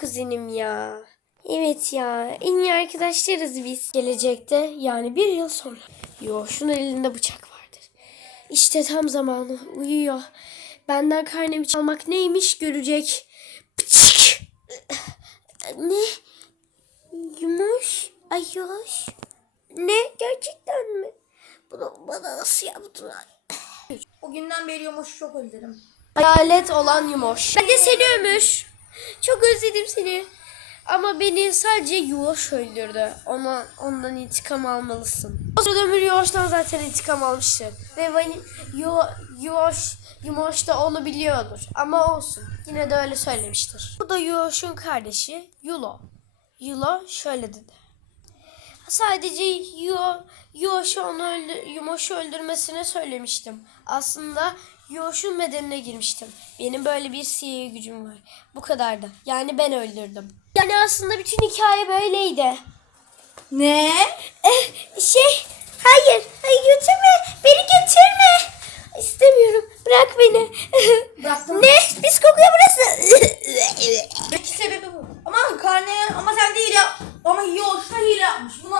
Kuzenim ya. Evet ya. En iyi arkadaşlarız biz. Gelecekte yani bir yıl sonra. Yo şunun elinde bıçak vardır. İşte tam zamanı. Uyuyor. Benden karnemi çalmak neymiş görecek. Pıçık. Ne? Yumuş. Ay yumuş. Ne? Gerçekten mi? Bunu bana nasıl yaptılar? O günden beri Yumuş'u çok özledim. Hayalet olan Yumoş. Ben de seni Ömür. Çok özledim seni. Ama beni sadece Yuvoş öldürdü. Ona, ondan intikam almalısın. O sırada Ömür Yuvoş'tan zaten intikam almıştı. Ve Vani, Yu, Yuvoş, Yumoş da onu biliyordur. Ama olsun. Yine de öyle söylemiştir. Bu da Yuvoş'un kardeşi Yulo. Yulo şöyle dedi. Sadece Yu, Yoş'u onu öldü Yumoş'u öldürmesine söylemiştim. Aslında Yoş'un bedenine girmiştim. Benim böyle bir sihir gücüm var. Bu kadar da. Yani ben öldürdüm. Yani aslında bütün hikaye böyleydi. Ne? Eh, şey, hayır, hayır götürme, beni götürme. İstemiyorum, bırak beni. Bıraktım. ne? Biz kokuyor burası. Peki sebebi bu. Ama karne, ama sen değil ya. Ama iyi olsa hile yapmış. Bunu